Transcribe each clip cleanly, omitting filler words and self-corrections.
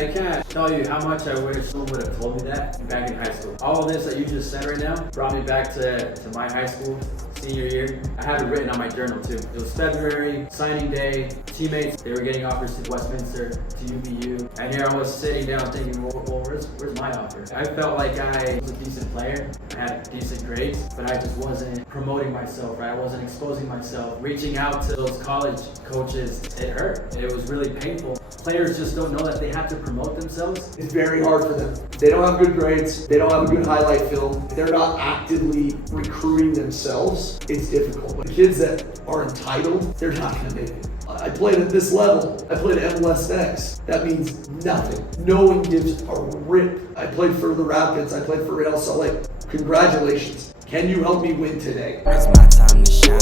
I can't tell you how much I wish someone would have told me that back in high school. All of this that you just said right now brought me back to my high school senior year. I have it written on my journal too. It was February, signing day, teammates, they were getting offers to Westminster, to UVU, and here I was sitting down thinking, well where's my offer? I felt like I was a decent player, I had decent grades, but I just wasn't promoting myself, right? I wasn't exposing myself. Reaching out to those college coaches, it hurt. It was really painful. Players just don't know that they have to promote themselves. It's very hard for them. They don't have good grades. They don't have a good highlight film. They're not actively recruiting themselves. It's difficult. But kids that are entitled, they're not going to make it. I played at this level. I played at MLS Next. That means nothing. No one gives a rip. I played for the Rapids. I played for Real Salt Lake. Congratulations. Can you help me win today? It's my time to shine,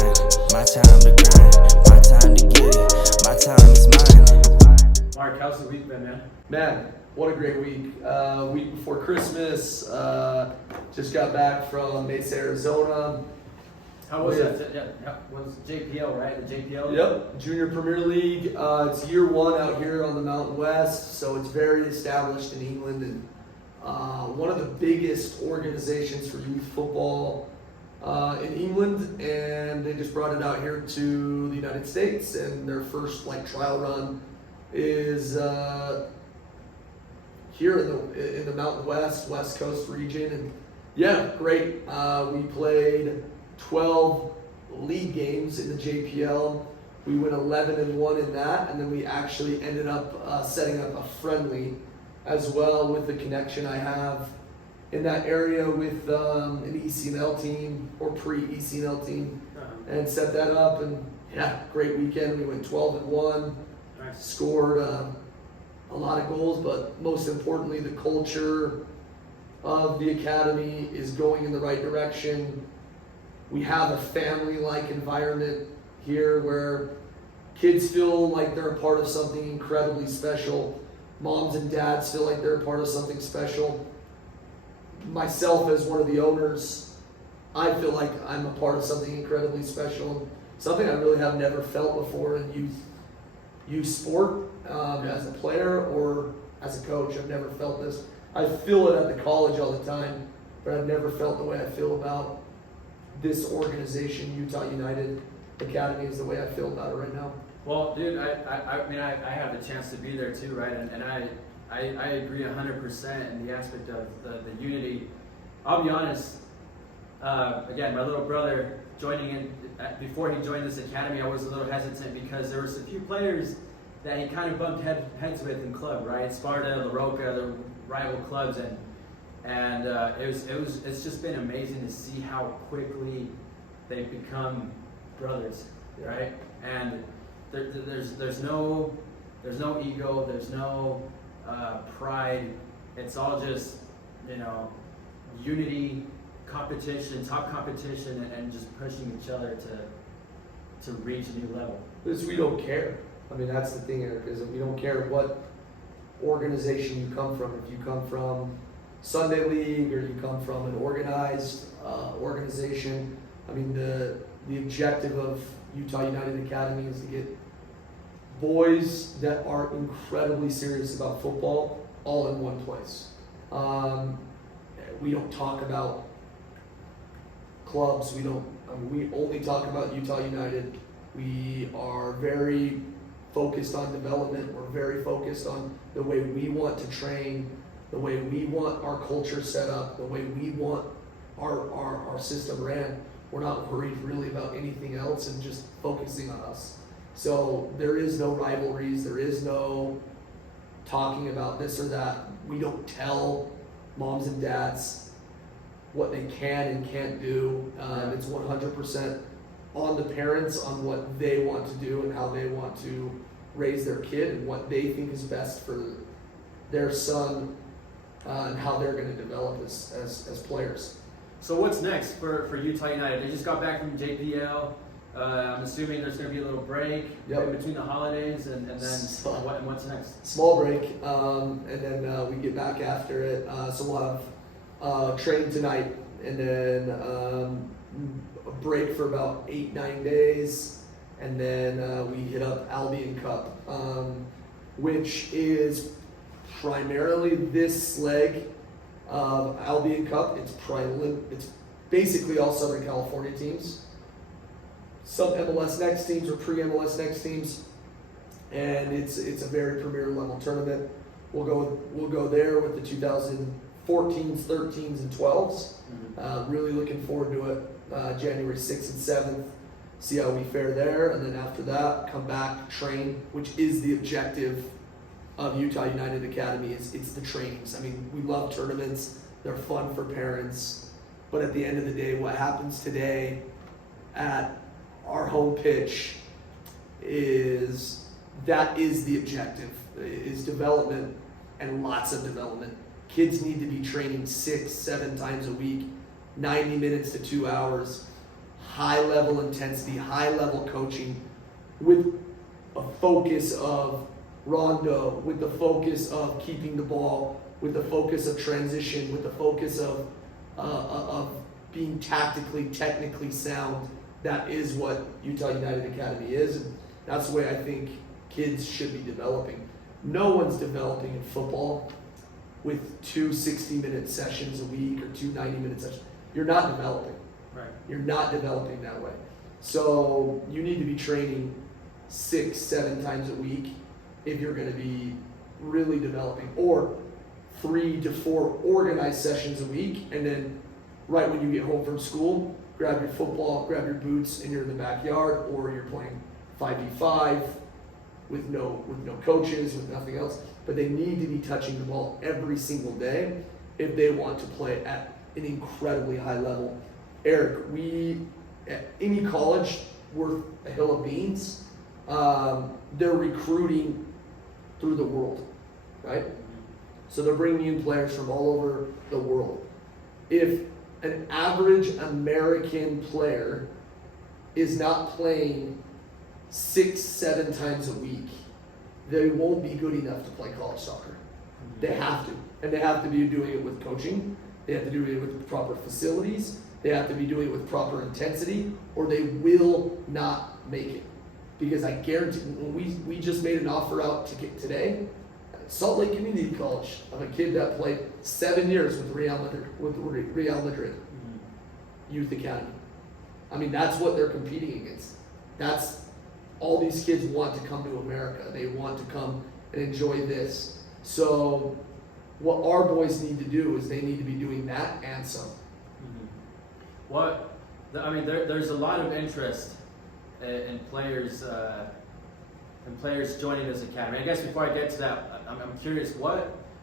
my time to grind, my time to get it, my time is mine. Mark, how's the week been, man? Man, what a great week. Week before Christmas, just got back from Mesa, Arizona. How was that? Yeah, was JPL, right? The JPL? Yep, Junior Premier League. It's year one out here on the Mountain West, so it's very established in England and one of the biggest organizations for youth football in England, and they just brought it out here to the United States, and their first trial run is here in the Mountain West Coast region, and yeah, great. We played 12 league games in the JPL. We went 11-1 in that, and then we actually ended up setting up a friendly as well with the connection I have in that area with an ECNL team or pre-ECNL team, and set that up, and yeah, great weekend. We went 12-1, Nice. scored a lot of goals, but most importantly, the culture of the academy is going in the right direction. We have a family-like environment here where kids feel like they're a part of something incredibly special. Moms and dads feel like they're a part of something special. Myself, as one of the owners, I feel like I'm a part of something incredibly special, something I really have never felt before in youth sport, as a player or as a coach. I've never felt this. I feel it at the college all the time, but I've never felt the way I feel about this organization, Utah United Academy, is the way I feel about it right now. Well, dude, I mean, I have the chance to be there too, right? And I agree 100% in the aspect of the unity. I'll be honest, again, my little brother joining in, before he joined this academy, I was a little hesitant because there was a few players that he kind of bumped heads with in club, right? Sparta, La Roca, the rival clubs, and it's just been amazing to see how quickly they've become brothers, right? And there's no ego, there's no pride. It's all just unity, competition, top competition, and just pushing each other to reach a new level. Because we don't care. I mean, that's the thing, Eric, is that we don't care what organization you come from. If you come from Sunday League or you come from an organized organization, I mean, the objective of Utah United Academy is to get boys that are incredibly serious about football all in one place. We don't talk about clubs. We only talk about Utah United. We are very focused on development. We're very focused on the way we want to train, the way we want our culture set up, the way we want our system ran. We're not worried really about anything else and just focusing on us. So there is no rivalries. There is no talking about this or that. We don't tell moms and dads what they can and can't do. It's 100% on the parents on what they want to do and how they want to raise their kid and what they think is best for their son and how they're going to develop as players. So what's next for Utah United? They just got back from JPL. I'm assuming there's going to be a little break in between the holidays, and then what's next? Small break, and then we get back after it. So we'll have training tonight, and then a break for about 8-9 days, and then we hit up Albion Cup, which is primarily this leg of Albion Cup. It's basically all Southern California teams. Some MLS Next teams or pre-MLS Next teams, and it's a very premier level tournament. We'll go there with the 2014s, 13s, and 12s. Really looking forward to it. January 6th and 7th. See how we fare there, and then after that, come back, train, which is the objective of Utah United Academy. It's the trainings. I mean, we love tournaments. They're fun for parents, but at the end of the day, what happens today at our home pitch is the objective, is development, and lots of development. Kids need to be training 6-7 times a week, 90 minutes to 2 hours, high level intensity, high level coaching, with a focus of rondo, with the focus of keeping the ball, with the focus of transition, with the focus of being technically sound. That is what Utah United Academy is, and that's the way I think kids should be developing. No one's developing in football with 2 60-minute sessions a week or 2 90-minute sessions. You're not developing. Right. You're not developing that way. So you need to be training 6-7 times a week if you're going to be really developing, or 3 to 4 organized sessions a week, and then right when you get home from school, grab your football, grab your boots, and you're in the backyard, or you're playing 5v5 with no coaches, with nothing else. But they need to be touching the ball every single day if they want to play at an incredibly high level. Eric, at any college worth a hill of beans, they're recruiting through the world, right? So they're bringing in players from all over the world. If an average American player is not playing 6-7 times a week, they won't be good enough to play college soccer. They have to. And they have to be doing it with coaching. They have to do it with proper facilities. They have to be doing it with proper intensity, or they will not make it. Because I guarantee, when we just made an offer out today, at Salt Lake Community College, of a kid that played 7 years with Real Madrid Youth Academy. I mean, that's what they're competing against. That's all these kids want to come to America. They want to come and enjoy this. So what our boys need to do is they need to be doing that and some. There's a lot of interest in players joining this academy. I guess before I get to that, I'm curious,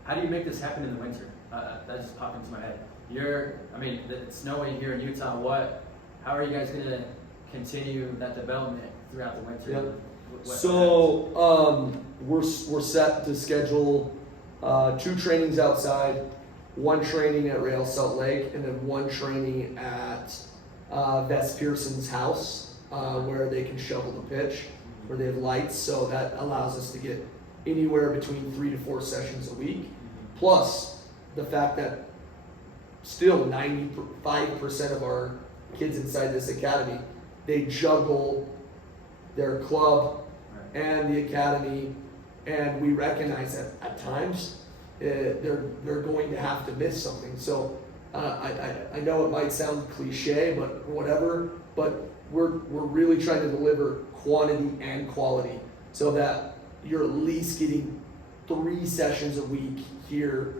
how do you make this happen in the winter? That just popped into my head. It's snowing here in Utah. How are you guys going to continue that development throughout the winter? Yep. So we're set to schedule 2 trainings outside, 1 training at Real Salt Lake, and then 1 training at Vess Pearson's house, where they can shovel the pitch, where they have lights. So that allows us to get anywhere between 3 to 4 sessions a week. Plus the fact that still 95% of our kids inside this academy, they juggle their club and the academy, and we recognize that at times they're going to have to miss something. So I know it might sound cliche, but whatever. But we're really trying to deliver quantity and quality, so that you're at least getting 3 sessions a week here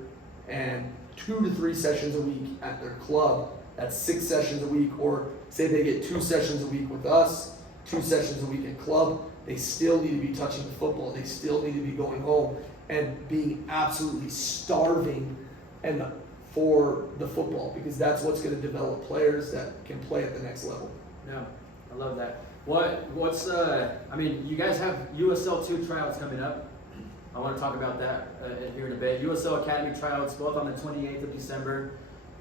and 2 to 3 sessions a week at their club. That's 6 sessions a week, or say they get 2 sessions a week with us, 2 sessions a week at club. They still need to be touching the football. They still need to be going home and being absolutely starving for the football, because that's what's going to develop players that can play at the next level. Yeah, I love that. You guys have USL 2 tryouts coming up. I want to talk about that here in a bit. USL Academy tryouts both on the 28th of December.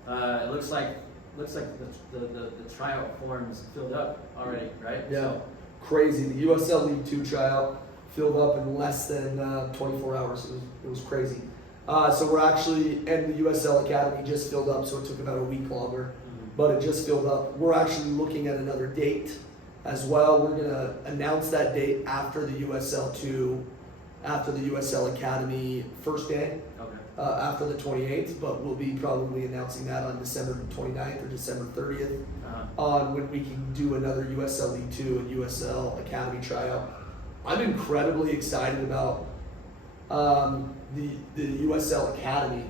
It looks like the tryout forms filled up already, right? Yeah, crazy. The USL League 2 tryout filled up in less than 24 hours. It was crazy. So we're actually, and the USL Academy just filled up, so it took about a week longer, but it just filled up. We're actually looking at another date as well. We're going to announce that date after the USL 2 after the USL Academy first day, Okay. after the 28th, but we'll be probably announcing that on December 29th or December 30th on when we can do another USL League 2 and USL Academy tryout. I'm incredibly excited about the USL Academy.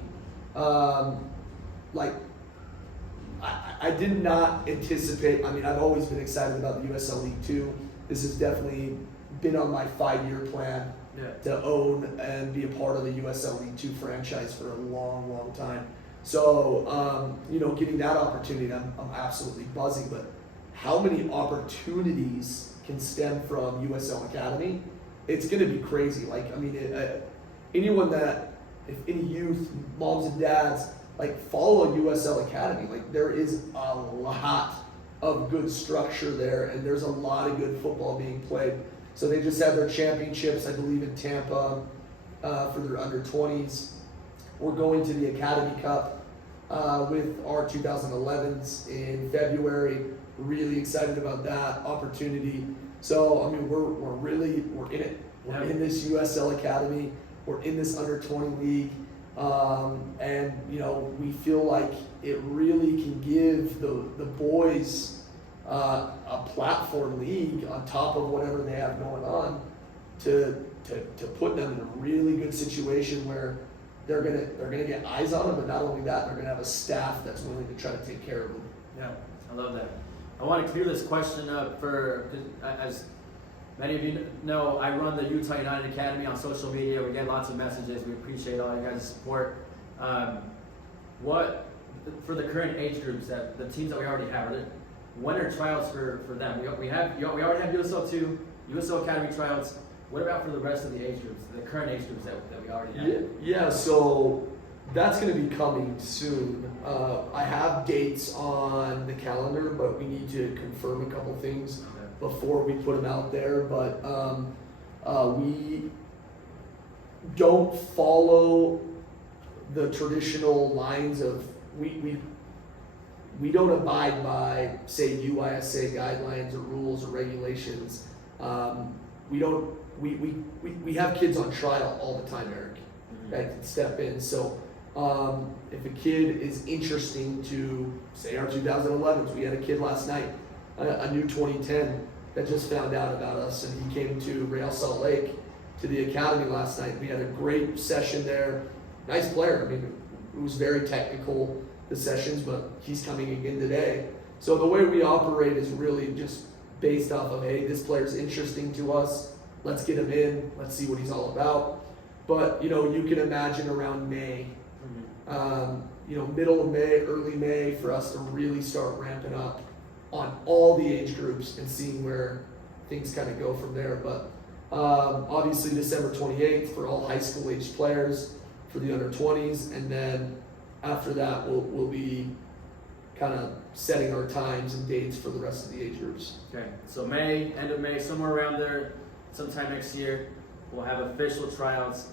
I did not anticipate, I mean, I've always been excited about the USL League 2. This has definitely been on my 5-year plan to own and be a part of the USL League 2 franchise for a long, long time. So, getting that opportunity, I'm absolutely buzzing. But how many opportunities can stem from USL Academy? It's going to be crazy. Anyone if any youth, moms and dads, follow USL Academy, there is a lot of good structure there, and there's a lot of good football being played. So they just had their championships, I believe, in Tampa for their under-20s. We're going to the Academy Cup with our 2011s in February. Really excited about that opportunity. So, I mean, we're in it. We're in this USL Academy. We're in this under-20 league. And we feel like it really can give the boys a platform league on top of whatever they have going on to put them in a really good situation where they're gonna get eyes on them, but not only that, they're gonna have a staff that's willing to try to take care of them. Yeah, I love that. I want to clear this question up as many of you know, I run the Utah United Academy on social media. We get lots of messages. We appreciate all you guys' support. What for the current age groups that the teams that we already have? When are tryouts for them? We already have USL 2, USL Academy tryouts. What about for the rest of the age groups, the current age groups that we already have? Yeah. So that's going to be coming soon. I have dates on the calendar, but we need to confirm a couple things before we put them out there. But we don't follow the traditional lines of we don't abide by, say, UISA guidelines or rules or regulations. We have kids on trial all the time, Eric, that can step in. So if a kid is interesting to, say, our 2011s, we had a kid last night, a new 2010 that just found out about us, and he came to Real Salt Lake to the academy last night. We had a great session there. Nice player. I mean, it was very technical, the sessions, but he's coming again today. So the way we operate is really just based off of, hey, this player's interesting to us. Let's get him in. Let's see what he's all about. But, you can imagine around May, middle of May, early May, for us to really start ramping up on all the age groups and seeing where things kind of go from there. But obviously December 28th for all high school age players for the under 20s, and then after that we'll be kind of setting our times and dates for the rest of the age groups. Okay, so May, end of May, somewhere around there, sometime next year, we'll have official tryouts.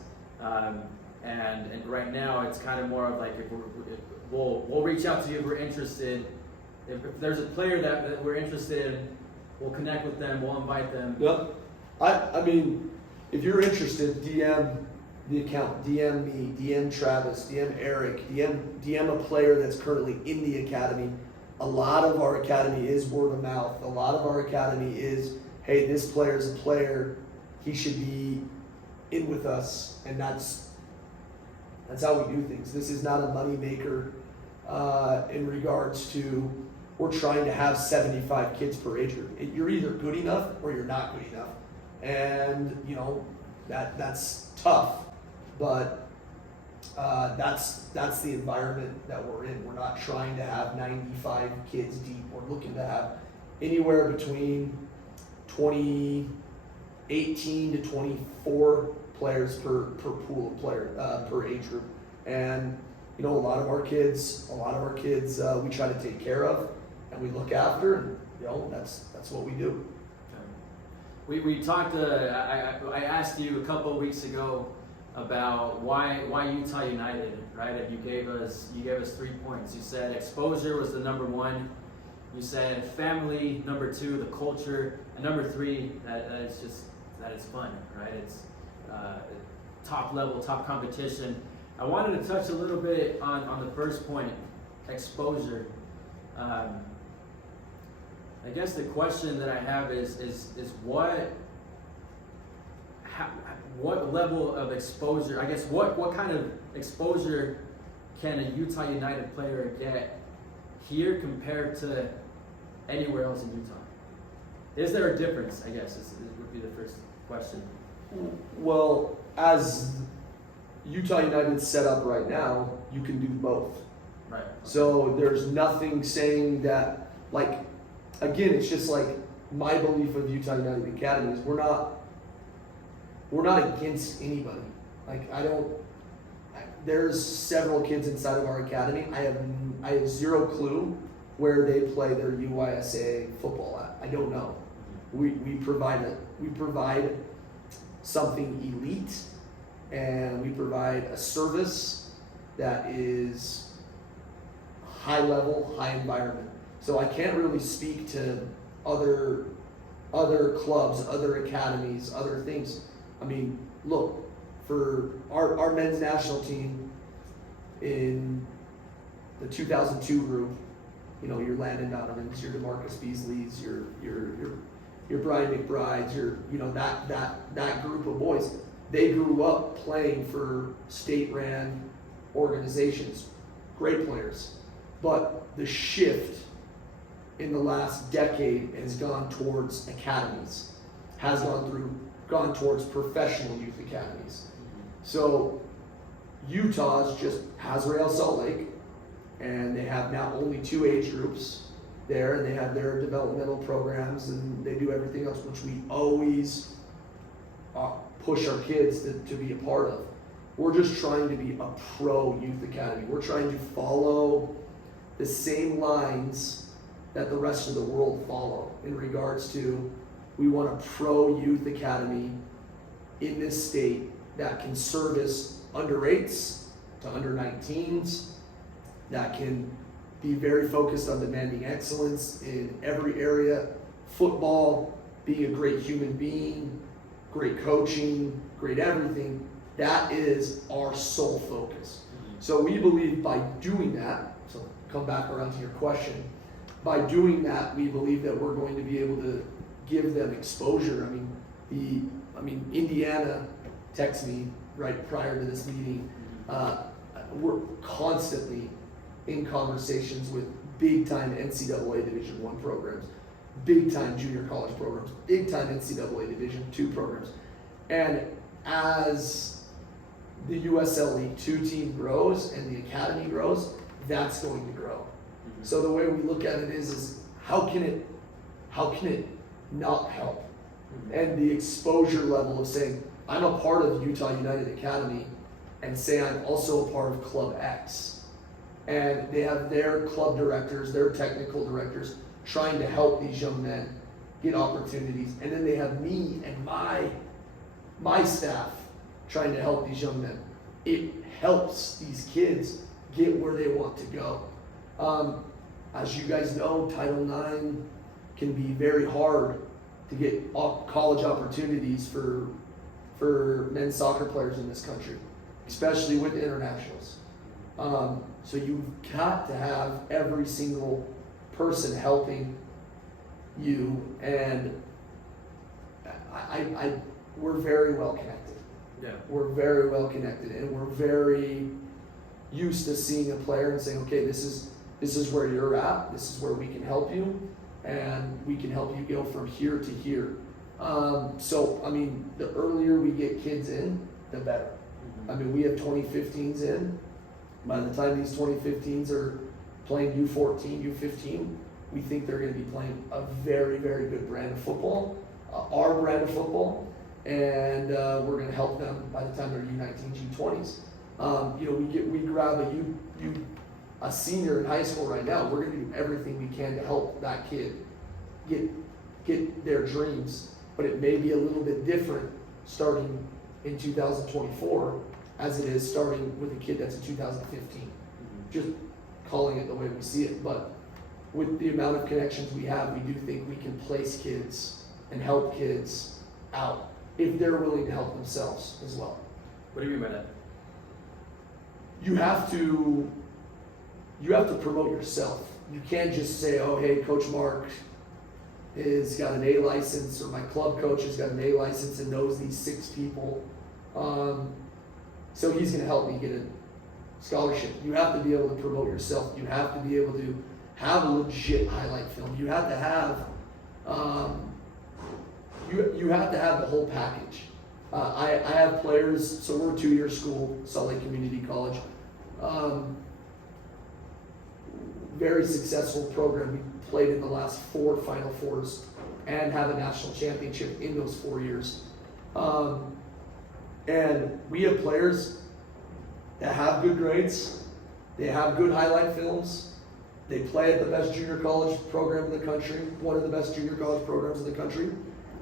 And right now it's kind of more of like we'll reach out to you if we're interested. If there's a player that we're interested in, we'll connect with them, we'll invite them. Yep. I mean, if you're interested, DM the account, DM me, DM Travis, DM Erick, DM a player that's currently in the academy. A lot of our academy is word of mouth. A lot of our academy is, hey, this player is a player, he should be in with us, and that's how we do things. This is not a money maker in regards to we're trying to have 75 kids per age group. You're either good enough or you're not good enough, and that's tough. But that's the environment that we're in. We're not trying to have 95 kids deep. We're looking to have anywhere between 18 to 24 players per pool of player per age group. And a lot of our kids we try to take care of and we look after, and that's what we do. We talked. I asked you a couple of weeks ago about why Utah United, right? And you gave us 3 points. You said exposure was the number 1. You said family number 2, the culture, and number 3 that it's fun, right? top level, top competition. I wanted to touch a little bit on the first point, exposure. I guess the question that I have is what level of exposure, I guess what kind of exposure can a Utah United player get here compared to anywhere else in Utah? Is there a difference, I guess, would be the first question. Well, as Utah United's set up right now, you can do both. Right. So there's nothing saying that, like, again, it's just like my belief of Utah United Academy is we're not against anybody. Like, there's several kids inside of our academy. I have zero clue where they play their UYSA football at. I don't know. We provide something elite, and we provide a service that is high level, high environment. So I can't really speak to other clubs, other academies, other things. I mean, look, for our men's national team in the 2002 group, you know, your Landon Donovans, your DeMarcus Beasleys, your Brian McBrides, that group of boys, they grew up playing for state-ran organizations, great players. But the shift in the last decade has gone towards academies, has gone towards professional youth academies. So Utah's just has Real Salt Lake, and they have now only 2 age groups there, and they have their developmental programs, and they do everything else, which we always push our kids to be a part of. We're just trying to be a pro youth academy. We're trying to follow the same lines that the rest of the world follow in regards to, we want a pro youth academy in this state that can service under 8s to under 19s, that can be very focused on demanding excellence in every area, football, being a great human being, great coaching, great everything. That is our sole focus. So we believe by doing that, so come back around to your question, by doing that, we believe that we're going to be able to give them exposure. I mean, Indiana texted me right prior to this meeting. We're constantly in conversations with big-time NCAA Division I programs, big-time junior college programs, big-time NCAA Division II programs. And as the USL League 2 team grows and the academy grows, that's going to grow. Mm-hmm. So the way we look at it is how can it not help? Mm-hmm. And the exposure level of saying, I'm a part of Utah United Academy, and say I'm also a part of Club X. And they have their club directors, their technical directors, trying to help these young men get opportunities. And then they have me and my staff trying to help these young men. It helps these kids get where they want to go. As you guys know, Title IX can be very hard to get college opportunities for men's soccer players in this country, especially with internationals. So you've got to have every single person helping you, and we're very well connected. Yeah. We're very well connected, and we're very used to seeing a player and saying, okay, this is where you're at, this is where we can help you, and we can help you go from here to here. So, I mean, the earlier we get kids in, the better. Mm-hmm. I mean, we have 2015s in. By the time these 2015s are playing U14, U15, we think they're going to be playing a very, very good brand of football, our brand of football, and we're going to help them by the time they're U19, G20s. We grab a senior in high school right now. We're going to do everything we can to help that kid get their dreams, but it may be a little bit different starting in 2024 as it is starting with a kid that's in 2015. Mm-hmm. Just calling it the way we see it, but with the amount of connections we have, we do think we can place kids and help kids out if they're willing to help themselves as well. What do you mean by that? You have to promote yourself. You can't just say, oh, hey, Coach Mark has got an A license, or my club coach has got an A license and knows these 6 people. So he's going to help me get a scholarship. You have to be able to promote yourself. You have to be able to have a legit highlight film. You have to have, you have to have the whole package. I have players, so we're a 2-year school, Salt Lake Community College. Very successful program. We played in the last 4 Final Fours and have a national championship in those 4 years. And we have players that have good grades, they have good highlight films, they play at the best junior college program in the country, one of the best junior college programs in the country.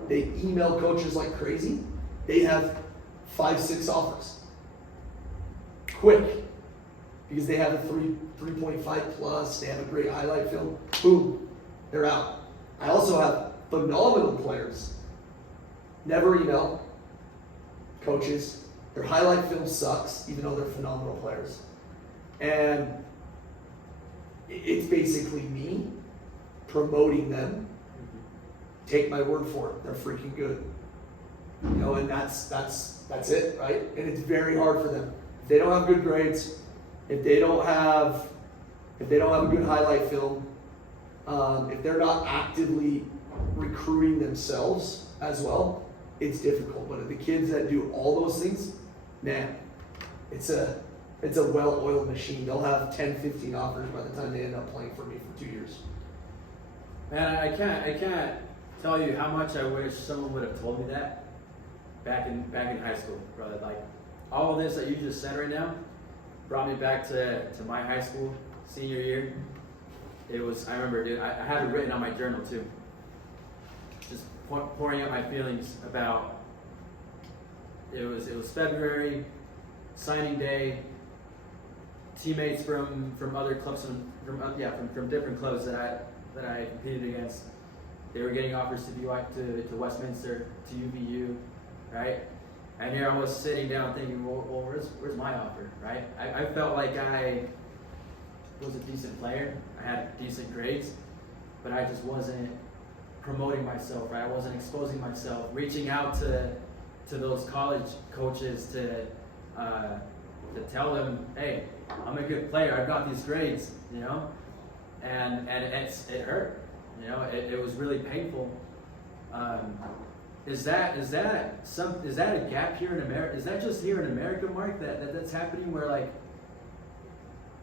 They email coaches like crazy. They have 5-6 offers. Quick. Because they have a 3.5 plus, they have a great highlight film. Boom, they're out. I also have phenomenal players. Never email coaches. Their highlight film sucks, even though they're phenomenal players. And it's basically me promoting them. Take my word for it, they're freaking good. You know, and that's it, right? And it's very hard for them. If they don't have good grades, if they don't have a good highlight film, if they're not actively recruiting themselves as well, it's difficult. But the kids that do all those things, man, it's a well-oiled machine. They'll have 10, 15 offers by the time they end up playing for me for 2 years. Man, I can't tell you how much I wish someone would have told me that back in high school, brother. Like, all of this that you just said right now brought me back to my high school senior year. It was, I remember, dude, I had it written on my journal too. Just pouring out my feelings about, it was February, signing day, teammates from other clubs, from different clubs that I competed against. They were getting offers to BYU, to Westminster, to UVU, right? And here I was sitting down thinking, well, where's my offer, right? I felt like I was a decent player. I had decent grades, but I just wasn't promoting myself, right? I wasn't exposing myself, reaching out to those college coaches to tell them, hey, I'm a good player. I've got these grades, you know, and it hurt, you know. It was really painful. Is that a gap here in America? Is that just here in America, Mark, that's happening, where like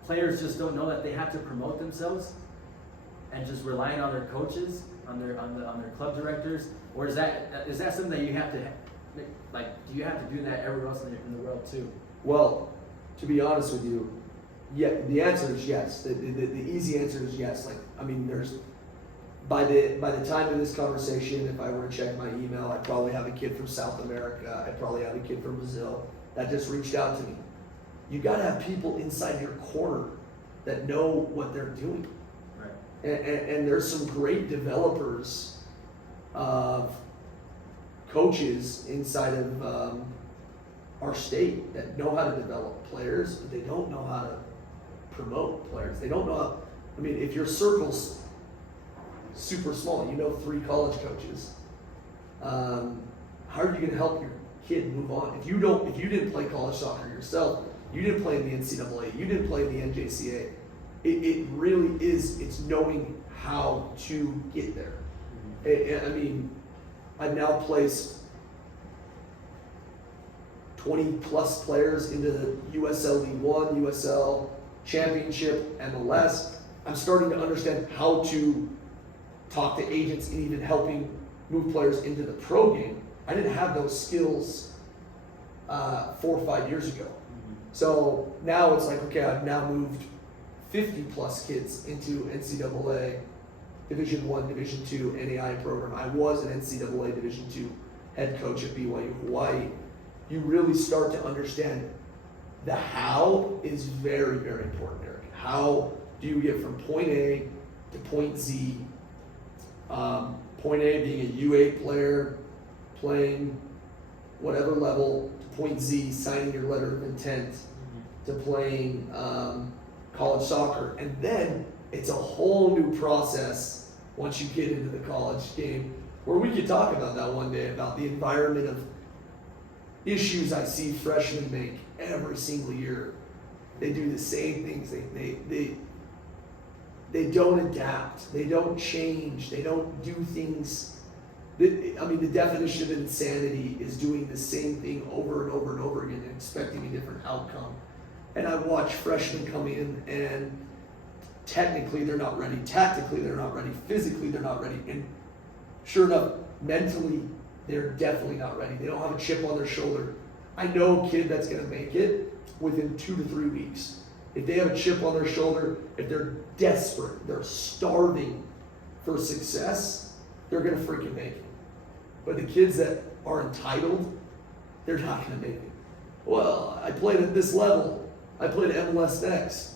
players just don't know that they have to promote themselves and just relying on their coaches, on their club directors, or is that something that you have to, like, do you have to do that everywhere else in the world too? Well, to be honest with you, yeah, the answer is yes. The easy answer is yes. Like, I mean, there's, by the time of this conversation, if I were to check my email, I'd probably have a kid from South America. I'd probably have a kid from Brazil that just reached out to me. You got to have people inside your corner that know what they're doing. Right. And there's some great developers of coaches inside of our state that know how to develop players, but they don't know how to promote players. They don't know how, I mean, if your circle's super small, you know 3 college coaches, how are you going to help your kid move on? If you didn't play college soccer yourself, you didn't play in the NCAA, you didn't play in the NJCA, it really is, it's knowing how to get there. I mean, I've now placed 20 plus players into the USL League One, USL Championship, MLS. I'm starting to understand how to talk to agents and even helping move players into the pro game. I didn't have those skills 4 or 5 years ago. So now it's like, okay, I've now moved 50 plus kids into NCAA Division I, Division II NAI program. I was an NCAA Division II head coach at BYU Hawaii. You really start to understand the how is very, very important, Eric. How do you get from point A to point Z? Point A being a U8 player playing whatever level, to point Z, signing your letter of intent, to playing college soccer. And then it's a whole new process once you get into the college game, where we could talk about that one day, about the environment of issues I see freshmen make every single year. They do the same things. They don't adapt. They don't change. They don't do things. I mean, the definition of insanity is doing the same thing over and over and over again and expecting a different outcome. And I watch freshmen come in, and technically they're not ready, tactically they're not ready, physically they're not ready, and sure enough, mentally they're definitely not ready. They don't have a chip on their shoulder. I know a kid that's going to make it within 2 to 3 weeks. If they have a chip on their shoulder, if they're desperate, they're starving for success, they're going to freaking make it. But the kids that are entitled, they're not going to make it. Well, I played at this level. I played MLS next.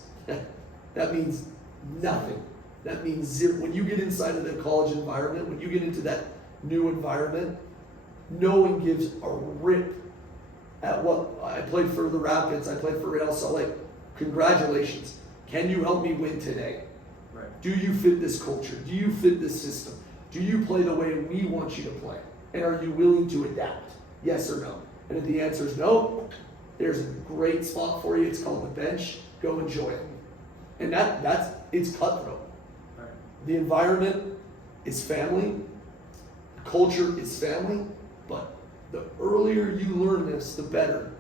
That means nothing. That means zero. When you get inside of the college environment, when you get into that new environment, no one gives a rip at what I played for the Rapids. I played for Real Salt Lake. Congratulations. Can you help me win today? Right. Do you fit this culture? Do you fit this system? Do you play the way we want you to play? And are you willing to adapt? Yes or no? And if the answer is no, there's a great spot for you. It's called the bench. Go enjoy it. And it's cutthroat. Right. The environment is family. The culture is family. But the earlier you learn this, the better.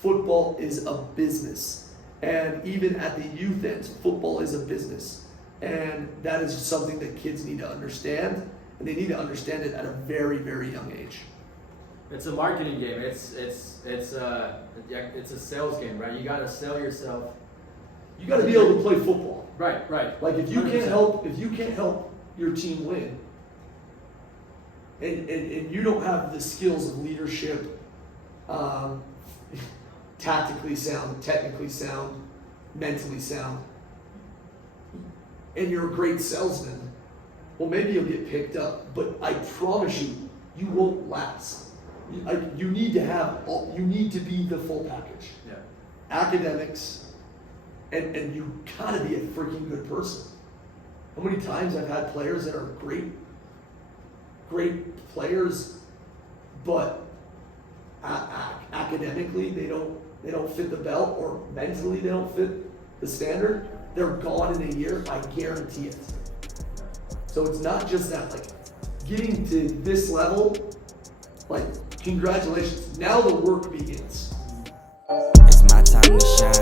Football is a business. And even at the youth end, football is a business. And that is something that kids need to understand. And they need to understand it at a very, very young age. It's a marketing game. It's a sales game, right? You got to sell yourself. You got to be able to play football. Right. Like If you can't help your team win, and you don't have the skills of leadership, tactically sound, technically sound, mentally sound, and you're a great salesman, well, maybe you'll get picked up, but I promise you, you won't last. You need to be the full package. Yeah. Academics, and you gotta be a freaking good person. How many times I've had players that are great players, but academically they don't fit the belt, or mentally they don't fit the standard. They're gone in a year. I guarantee it. So it's not just that, like, getting to this level, like, congratulations. Now the work begins. It's my time to shine.